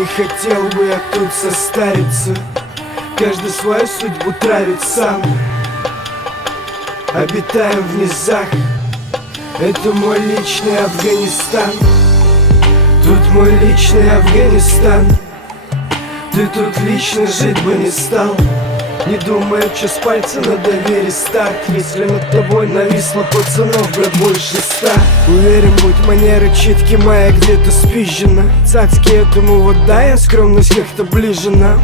Не хотел бы я тут состариться, каждый свою судьбу травит сам. Обитаем в низах, это мой личный Афганистан. Тут мой личный Афганистан. Ты тут лично жить бы не стал, не думая, что с пальца на доверие старт. Если над тобой нависло пацанов, бля, больше 100. Уверен, будь манера читки моя где-то спизжена. Цацки этому вот дай, а скромность как-то ближе нам.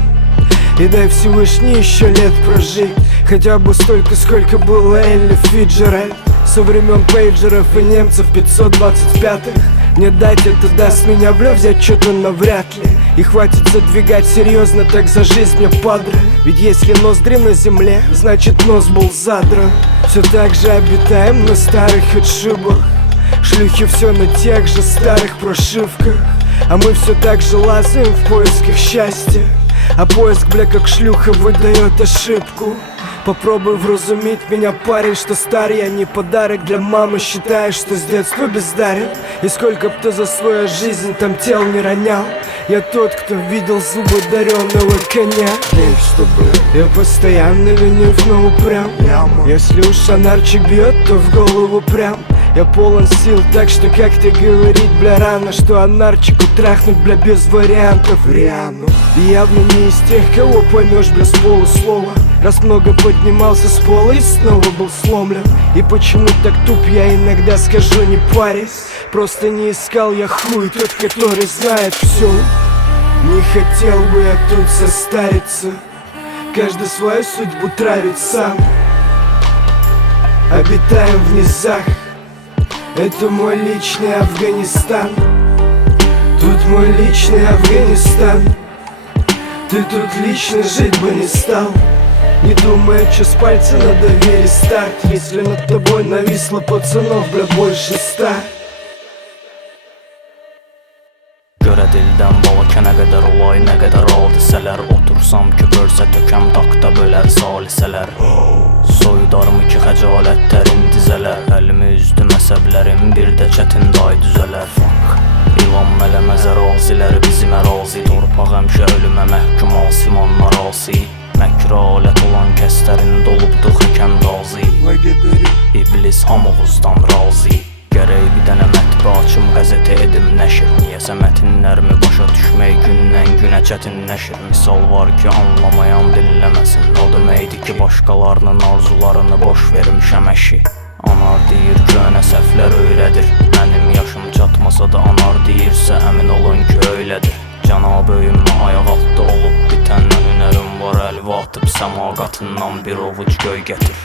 И дай Всевышний еще лет прожить, хотя бы столько, сколько было Элли Фиджеральд. Со времен пейджеров и немцев 525-х. Не дать это даст меня, бля, взять что-то навряд ли. И хватит задвигать серьезно, так за жизнь мне падра. Ведь если ноздри на земле, значит нос был задран. Все так же обитаем на старых отшибах, шлюхи все на тех же старых прошивках. А мы все так же лазаем в поисках счастья, а поиск, бля, как шлюха выдает ошибку. Попробуй вразумить меня, парень, что старый я не подарок для мамы. Считаешь, что с детства бездарен, и сколько б ты за свою жизнь там тел не ронял. Я тот, кто видел зубы даренного коня. Я постоянно ленив, но упрям. Если уж шанарчик бьет, то в голову прям. Я полон сил, так что как ты говорить, бля, рано, что анарчику трахнуть, бля, без вариантов Риану. И явно не из тех, кого поймешь, бля, с полуслова. Раз много поднимался с пола и снова был сломлен. И почему так туп, я иногда скажу, не парясь. Просто не искал я хуй, тот, который знает все. Не хотел бы я тут состариться, каждый свою судьбу травит сам. Обитаем в низах, это мой личный Афганистан. Тут мой личный Афганистан. Ты тут лично жить бы не стал, не думая, что с пальца на доверие старт. Если над тобой нависло пацанов, бля, больше 100. Görə dildən balaka nə qədər olay, nə qədər al desələr. Otursam ki, bölsə tökəm takta bölər salisələr. Soyudarmı ki, xəcalətlərin dizələr. Əlimi üzdüm əsəblərim, bir də çətin day düzələr. İlan mələməz əraziləri bizim ərazi. Torpaq həmişə ölümə məhkum, asiman narasi. Məkrə alət olan kəslərin dolubdur xəkəm dazi. İblis hamıqızdan razı. Gərək bir dənə mətbə açım, qəzetə edim nəşr. Niyəsə mətinlərimi başa düşmək gündən günə çətinləşir. Misal var ki, anlamayan dinləməsin. O deməkdir ki, başqalarının arzularını boş vermişəm əşi. Anar deyir ki, önə səhvlər öyrədir. Mənim yaşım çatmasa da anar deyirsə, əmin olun ki, öylədir. Cənab öyümə ayaq altda olub bitəndən hünərim var. Əlvi atıb səma qatından bir ovuc göy gətir.